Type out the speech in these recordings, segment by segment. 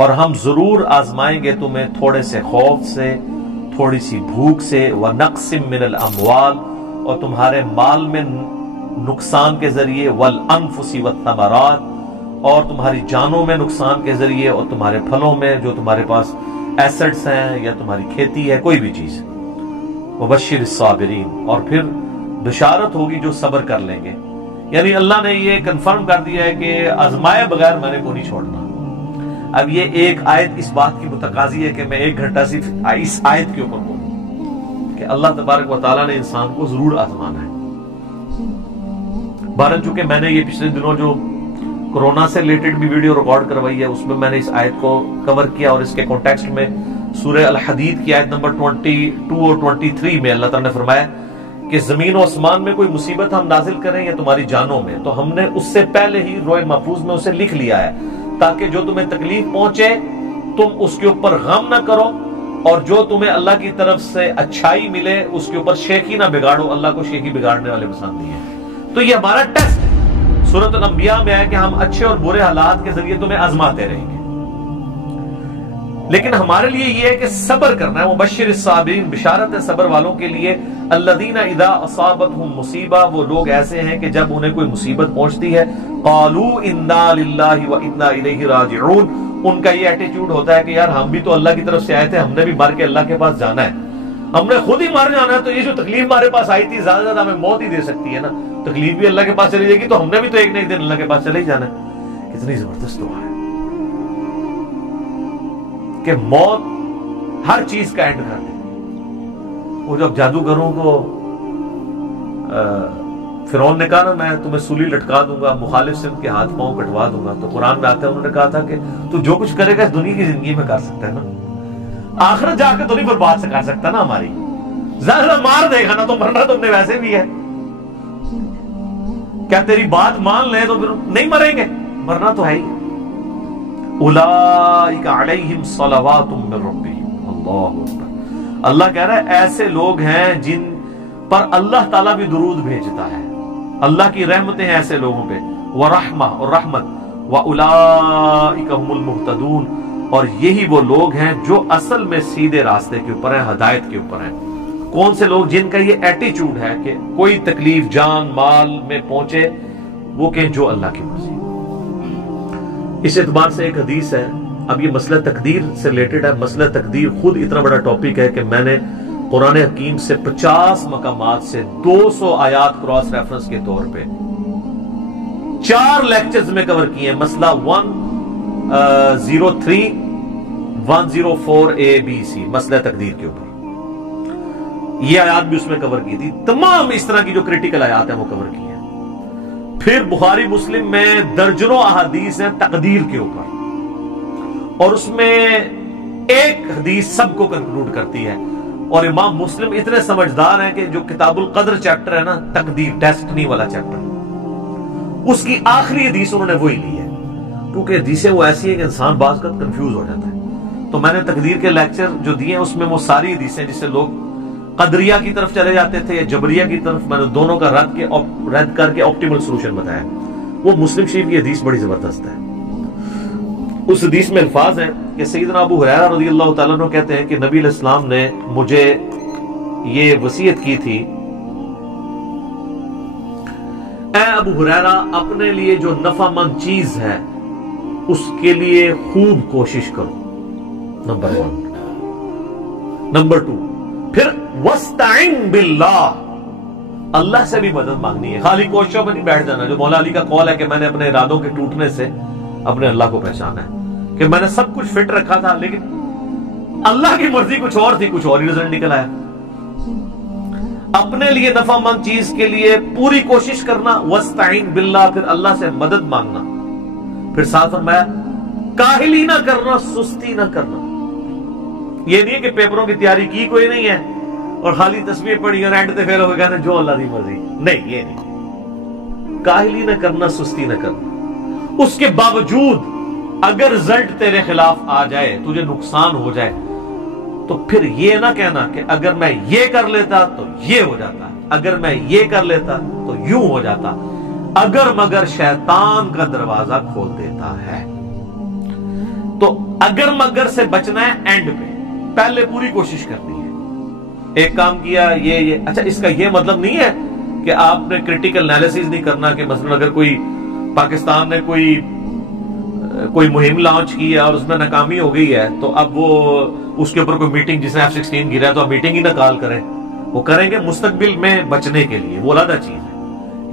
اور ہم ضرور آزمائیں گے تمہیں تھوڑے سے خوف سے، تھوڑی سی بھوک سے، وَنَقْسٍ مِّنَ الْأَمْوَالِ اور تمہارے مال میں نقصان کے ذریعے، وَالْأَنفُسِ وَالثَّمَرَاتِ اور تمہاری جانوں میں نقصان کے ذریعے، اور تمہارے پھلوں میں جو تمہارے پاس ایسٹس ہیں یا تمہاری کھیتی ہے، کوئی بھی چیز۔ وَبَشِّرِ الصَّابِرِينَ اور پھر بشارت ہوگی جو صبر کر لیں گے۔ یعنی اللہ نے یہ کنفرم کر دیا ہے کہ آزمائے بغیر میں نے کو نہیں چھوڑنا۔ اب یہ ایک آیت اس بات کی متقاضی ہے کہ میں 1 گھنٹہ صرف اس آیت کے اوپر بولوں کہ اللہ تبارک و تعالیٰ نے انسان کو ضرور آزمانا ہے۔ بہرحال چونکہ میں نے یہ پچھلے دنوں جو کورونا سے ریلیٹڈ بھی ویڈیو ریکارڈ کروائی ہے، اس میں میں نے اس آیت کو کور کیا، اور اس کے کانٹیکسٹ میں سورہ الحدید کی آیت نمبر 22 اور 23 میں اللہ تعالیٰ نے فرمایا کہ زمین و آسمان میں کوئی مصیبت ہم نازل کریں یا تمہاری جانوں میں، تو ہم نے اس سے پہلے ہی لوح محفوظ میں اسے لکھ لیا ہے، تاکہ جو تمہیں تکلیف پہنچے تم اس کے اوپر غم نہ کرو، اور جو تمہیں اللہ کی طرف سے اچھائی ملے اس کے اوپر شیخی نہ بگاڑو، اللہ کو شیخی بگاڑنے والے پسند نہیں ہیں۔ تو یہ ہمارا ٹیسٹ سورۃ الانبیاء میں ہے کہ ہم اچھے اور برے حالات کے ذریعے تمہیں آزماتے رہیں گے، لیکن ہمارے لیے یہ ہے کہ صبر کرنا ہے۔ وبشر الصابرین بشارت ہے صبر والوں کے لیے۔ الذین اذا اصابتهم مصیبہ وہ لوگ ایسے ہیں کہ جب انہیں کوئی مصیبت پہنچتی ہے، قالوا انا للہ وانا الیہ راجعون ان کا یہ ایٹیٹیوڈ ہوتا ہے کہ یار ہم بھی تو اللہ کی طرف سے آئے تھے، ہم نے بھی مر کے اللہ کے پاس جانا ہے، ہم نے خود ہی مر جانا ہے، تو یہ جو تکلیف ہمارے پاس آئی تھی زیادہ زیادہ ہمیں موت ہی دے سکتی ہے نا، تکلیف بھی اللہ کے پاس چلی جائے گی تو ہم نے بھی تو ایک نہ ایک دن اللہ کے پاس چلے ہی جانا ہے۔ کتنی زبردست دعا ہے کہ موت ہر چیز کا اینڈ کر دے۔ وہ جب جادوگروں کو فرعون نے کہا نا میں تمہیں سولی لٹکا دوں گا، مخالف سمت کے ہاتھ پاؤں کٹوا دوں گا، تو قرآن میں آتا ہے انہوں نے کہا تھا کہ تو جو کچھ کرے گا اس دنیا کی زندگی میں کر سکتا ہے نا، آخرت جا کے تو نہیں برباد سے کر سکتا نا ہماری، زیادہ مار دے گا نا، تو مرنا تم نے ویسے بھی ہے، کیا تیری بات مان لیں تو پھر نہیں مریں گے، مرنا تو ہے ہی۔ اولئک علیہم صلوات من ربہم، اللہ اکبر، اللہ کہہ رہا ہے ایسے لوگ ہیں جن پر اللہ تعالیٰ بھی درود بھیجتا ہے، اللہ کی رحمتیں ہیں ایسے لوگوں پہ، ورحمہ اور رحمت، واولئک هم المہتدون اور یہی وہ لوگ ہیں جو اصل میں سیدھے راستے کے اوپر ہیں، ہدایت کے اوپر ہیں۔ کون سے لوگ؟ جن کا یہ ایٹیچیوڈ ہے کہ کوئی تکلیف جان مال میں پہنچے وہ کہ جو اللہ کی مرضی۔ اس اعتبار سے ایک حدیث ہے، اب یہ مسئلہ تقدیر سے ریلیٹڈ ہے۔ مسئلہ تقدیر خود اتنا بڑا ٹاپک ہے کہ میں نے قرآن حکیم سے 50 مقامات سے 200 آیات کراس ریفرنس کے طور پہ 4 لیکچرز میں کور کیے ہیں۔ مسئلہ 103 104 ABC مسئلہ تقدیر کے اوپر یہ آیات بھی اس میں کور کی تھی، تمام اس طرح کی جو کریٹیکل آیات ہیں وہ کور کی ہیں۔ پھر بخاری مسلم میں درجنوں احادیث ہیں تقدیر کے اوپر، اور اس میں ایک حدیث سب کو کنکلوڈ کرتی ہے، اور امام مسلم اتنے سمجھدار ہیں کہ جو کتاب القدر چیپٹر ہے نا، تقدیر ڈیسٹنی والا چیپٹر، اس کی آخری حدیث انہوں نے وہی لی ہے، کیونکہ حدیثیں وہ ایسی ہیں کہ انسان بعض کا کنفیوز ہو جاتا ہے۔ تو میں نے تقدیر کے لیکچر جو دیے ہیں اس میں وہ ساری حدیثیں جس سے لوگ قدریہ کی طرف چلے جاتے تھے یا جبریہ کی طرف، میں نے دونوں کا رد کر کے آپٹیمل سولوشن بتایا۔ وہ مسلم شریف کی حدیث بڑی زبردست ہے۔ اس حدیث میں الفاظ ہیں کہ سیدنا ابو ہریرہ رضی اللہ تعالیٰ عنہ کہتے ہیں کہ نبی علیہ السلام نے مجھے یہ وصیت کی تھی، اے ابو ہریرہ اپنے لیے جو نفع مند چیز ہے اس کے لیے خوب کوشش کرو، نمبر 1۔ نمبر 2 پھر وَاسْتَعِن بِاللَّهِ اللہ سے بھی مدد مانگنی ہے، خالی کوششوں میں نہیں بیٹھ جانا۔ جو مولا علی کا قول ہے کہ میں نے اپنے ارادوں کے ٹوٹنے سے اپنے اللہ کو پہچانا ہے، کہ میں نے سب کچھ فٹ رکھا تھا لیکن اللہ کی مرضی کچھ اور تھی، کچھ اور ہی رزلٹ نکل آیا۔ اپنے لیے نفع مند چیز کے لیے پوری کوشش کرنا، وَاسْتَعِن بِاللَّهِ پھر اللہ سے مدد مانگنا، پھر ساتھ فرمایا کاہلی نہ کرنا، سستی نہ کرنا۔ یہ نہیں کہ پیپروں کی تیاری کی کوئی نہیں ہے اور خالی تسبیح پڑھی اور اینڈ تے فیل ہو گیا کہنا جو اللہ دی مرضی، نہیں، یہ نہیں۔ کاہلی نہ کرنا، سستی نہ کرنا، اس کے باوجود اگر رزلٹ تیرے خلاف آ جائے، تجھے نقصان ہو جائے، تو پھر یہ نہ کہنا کہ اگر میں یہ کر لیتا تو یہ ہو جاتا، اگر میں یہ کر لیتا تو یوں ہو جاتا، اگر مگر شیطان کا دروازہ کھول دیتا ہے۔ تو اگر مگر سے بچنا ہے اینڈ پہ، پہلے پوری کوشش کرنی ہے. ایک کام کیا یہ اچھا، اس کا یہ مطلب نہیں ہے کہ آپ نے کریٹیکل انالیسز نہیں کرنا کہ مثلا اگر کوئی پاکستان نے کوئی مہم لانچ کی ہے اور اس میں ناکامی ہو گئی ہے تو اب وہ اس کے اوپر کوئی میٹنگ، جس نے F-16 گرا ہے تو اب میٹنگ ہی نہ کال کریں. وہ کریں گے مستقبل میں بچنے کے لیے، وہ علیحدہ چیز ہے.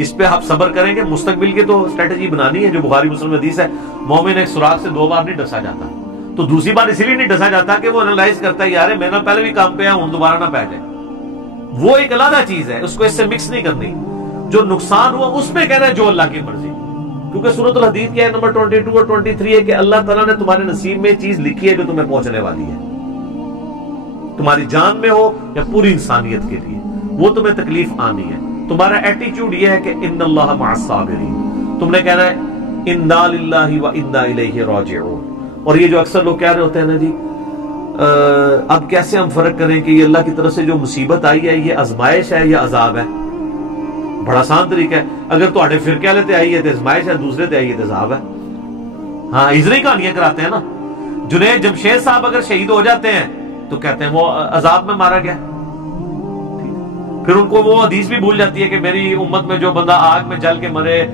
اس پہ آپ صبر کریں گے. مستقبل کی تو اسٹریٹجی بنانی ہے، جو بخاری مسلم حدیث ہے، مومن ایک سوراخ سے 2 بار نہیں ڈسا جاتا. تو دوسری بار اسی لیے نہیں ڈسا جاتا کہ وہ انالائز کرتا ہے یار میں نے پہلے بھی کام پہ ہوں، دوبارہ نہ پہ جائے. وہ ایک علیحدہ چیز ہے، اس کو اس سے مکس نہیں کرنی. جو نقصان ہوا اس میں کہنا ہے جو اللہ کی مرضی، کیونکہ سورۃ الحدید کی ہے نمبر 22 اور 23 ہے کہ اللہ تعالیٰ نے تمہارے نصیب میں چیز لکھی ہے جو تمہیں پہنچنے والی ہے، تمہاری جان میں ہو یا پوری انسانیت کے لیے، وہ تمہیں تکلیف آنی ہے. تمہارا ایٹیچیوڈ یہ ہے کہ ان اللہ مع الصابرین، تم نے کہنا ہے انا للہ و انا الیہ راجعون. اور یہ جو اکثر لوگ کہہ رہے ہوتے ہیں نا جی اب کیسے ہم فرق کریں کہ یہ اللہ کی طرف سے جو مصیبت آئی ہے یہ آزمائش ہے یا عذاب ہے. بڑا آسان طریقہ ہے، اگر تواڈے فرقے والے تے آئی ہے تے آزمائش ہے، دوسرے تے آئی ہے تے عذاب ہے. ہاں ازری کہانیاں کراتے ہیں نا. جنید جمشید صاحب اگر شہید ہو جاتے ہیں تو کہتے ہیں وہ عذاب میں مارا گیا. پھر ان کو وہ حدیث بھی بھول جاتی ہے کہ میری امت میں جو بندہ آگ میں جل کے مرے،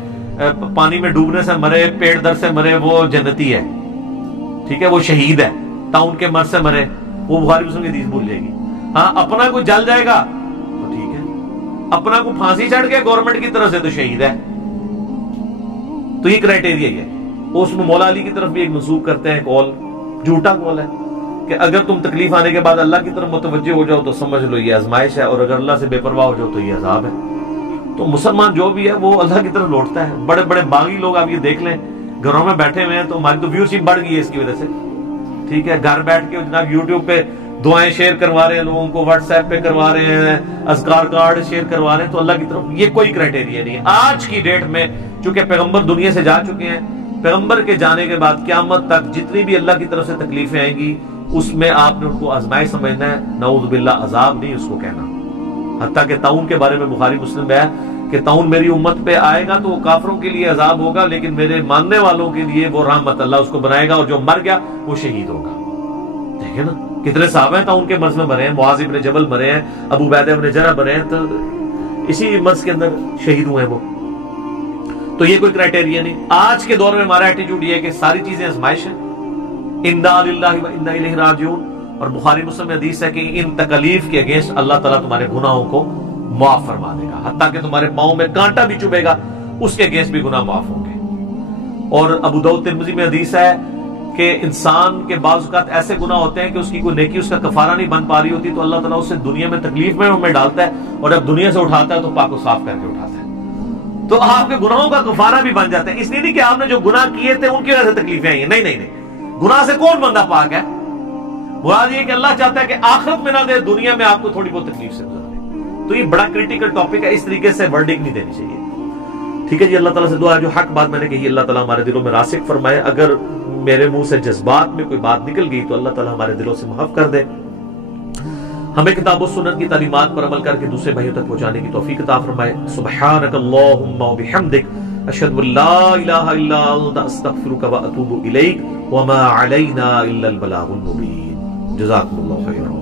پانی میں ڈوبنے سے مرے، پیٹ درد سے مرے، وہ جنتی ہے. ٹھیک ہے، وہ شہید ہے. تاؤن کے مرض سے مرے، وہ بخاری مسلم کی حدیث بھول جائے گی. ہاں اپنا کوئی جل جائے گا تو ٹھیک ہے، اپنا کو پھانسی چڑھ کے گورنمنٹ کی طرف سے تو شہید ہے. تو یہ کرائٹیریا ہی ہے. اس میں مولا علی کی طرف بھی ایک منسوخ کرتے ہیں قول، جھوٹا قول ہے کہ اگر تم تکلیف آنے کے بعد اللہ کی طرف متوجہ ہو جاؤ تو سمجھ لو یہ آزمائش ہے، اور اگر اللہ سے بے پرواہ ہو جاؤ تو یہ عذاب ہے. تو مسلمان جو بھی ہے وہ اللہ کی طرف لوٹتا ہے. بڑے بڑے باغی لوگ آپ یہ دیکھ لیں گھروں میں بیٹھے ہوئے ہیں، تو ہماری تو ویوشپ بڑھ گئی ہے اس کی وجہ سے. ٹھیک ہے، گھر بیٹھ کے جناب یوٹیوب پہ دعائیں شیئر کروا رہے ہیں لوگوں کو، واٹس ایپ پہ کروا رہے ہیں، اذکار کارڈ شیئر کروا رہے ہیں. تو اللہ کی طرف یہ کوئی کرائٹیریا نہیں ہے. آج کی ڈیٹ میں چونکہ پیغمبر دنیا سے جا چکے ہیں، پیغمبر کے جانے کے بعد قیامت تک جتنی بھی اللہ کی طرف سے تکلیفیں آئیں گی اس میں آپ نے ان کو آزمائش سمجھنا ہے، نعوذ باللہ عذاب نہیں اس کو کہنا. حتیٰ کہ طاعون کے بارے میں بخاری مسلم ہے کہ طاعون میری امت پہ آئے گا تو وہ کافروں کے لیے عذاب ہوگا، لیکن میرے ماننے والوں کے لیے وہ رحمت، اللہ اس کو بنائے گا، اور جو مر گیا وہ شہید ہوگا. دیکھیں نا کتنے صحابہ ہیں طاعون کے مرض میں مرے ہیں. معاذ ابن جبل مرے ہیں، ابو عبیدہ ابن جرح مرے ہیں، تو اسی مرض کے اندر شہید ہوئے ہیں وہ. تو یہ کوئی کرائٹیریا نہیں. آج کے دور میں ہمارا ایٹیٹیوڈ یہ ہے کہ ساری چیزیں آزمائش ہیں. انا للہ و انا الیہ راجعون. اور بخاری مسلم میں حدیث ہے کہ ان تکلیف کے اگینسٹ اللہ تعالیٰ تمہارے گناہوں کو معاف فرما دے گا، حتیٰ کہ تمہارے پاؤں میں کانٹا بھی چبھے گا اس کے اگینسٹ بھی گناہ معاف ہوں گے. اور ابو داؤد ترمذی میں حدیث ہے کہ انسان کے بعض اوقات ایسے گناہ ہوتے ہیں کہ اس کی کوئی نیکی اس کا کفارہ نہیں بن پا رہی ہوتی، تو اللہ تعالیٰ اسے دنیا میں تکلیف میں ڈالتا ہے، اور جب دنیا سے اٹھاتا ہے تو پاک و صاف کر کے اٹھاتا ہے. تو آپ کے گناہوں کا کفارہ بھی بن جاتا ہے. اس لیے نہیں کہ آپ نے جو گناہ کیے تھے ان کی وجہ سے تکلیفیں آئی ہیں، نہیں نہیں نہیں. گناہ سے کون بندہ پاک ہے؟ مراد یہ کہ اللہ چاہتا ہے کہ آخرت میں نہ دے، دنیا میں آپ کو تھوڑی بہت تکلیف سے گزرے. تو یہ بڑا کریٹیکل ٹاپک ہے، اس طریقے سے ورڈنگ نہیں دینی چاہیے. ٹھیک ہے جی، اللہ تعالیٰ سے دعا ہے جو حق بات میں نے کہی اللہ تعالیٰ ہمارے دلوں میں راسخ فرمائے. اگر میرے منہ سے جذبات میں کوئی بات نکل گئی تو اللہ تعالیٰ ہمارے دلوں سے معاف کر دے. ہمیں کتاب و سنت کی تعلیمات پر عمل کر کے دوسرے بھائیوں تک پہنچانے کی توفیق عطا فرمائے. سبحانک اللہم و بحمدک، اشہد ان لا الہ الا انت، استغفرک و اتوب الیک، وما علینا الا البلاغ المبین. جزاکم اللہ خیرا.